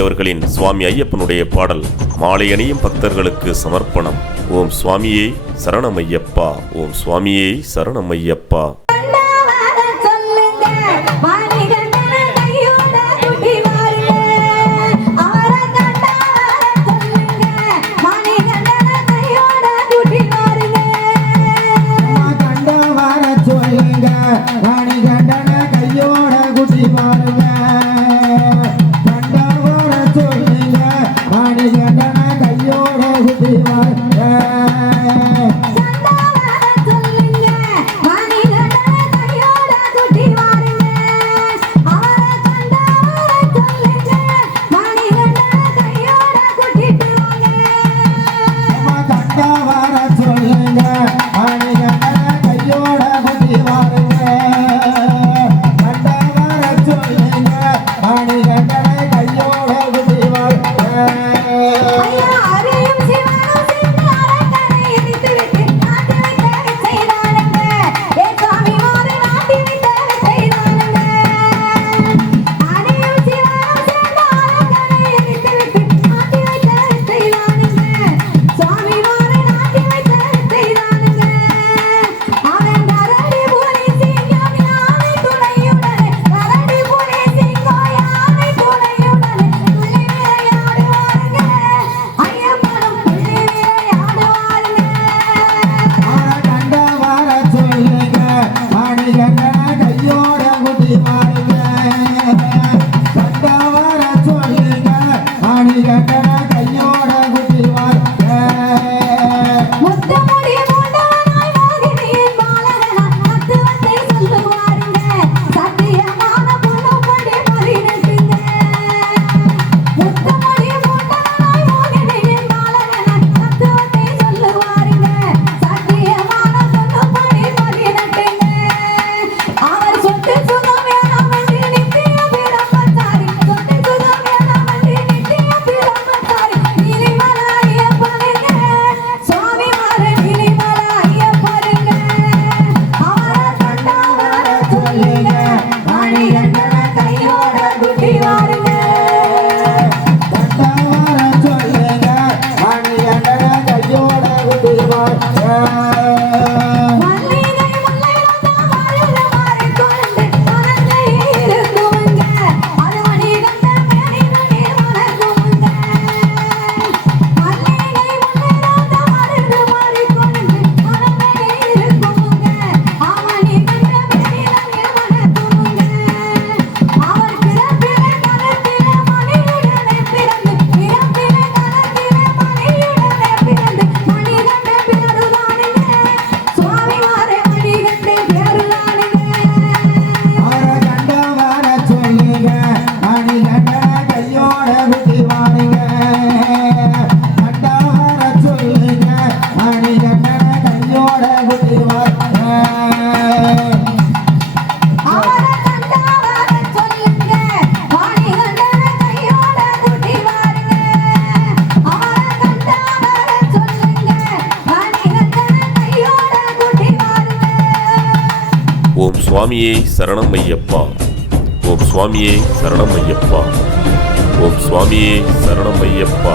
அவர்களின் சுவாமி ஐயப்பனுடைய பாடல் மாலை அணியும் பக்தர்களுக்கு சமர்ப்பணம். ஓம் சுவாமியே சரணமய்யப்பா ஓம் சுவாமியே சரணம் ஐயப்பா Guevara ஓம் சுவாமியே சரணம் ஐயப்பா. ஓம் சுவாமியே சரணம் ஐயப்பா. ஓம் சுவாமியே சரணம் ஐயப்பா.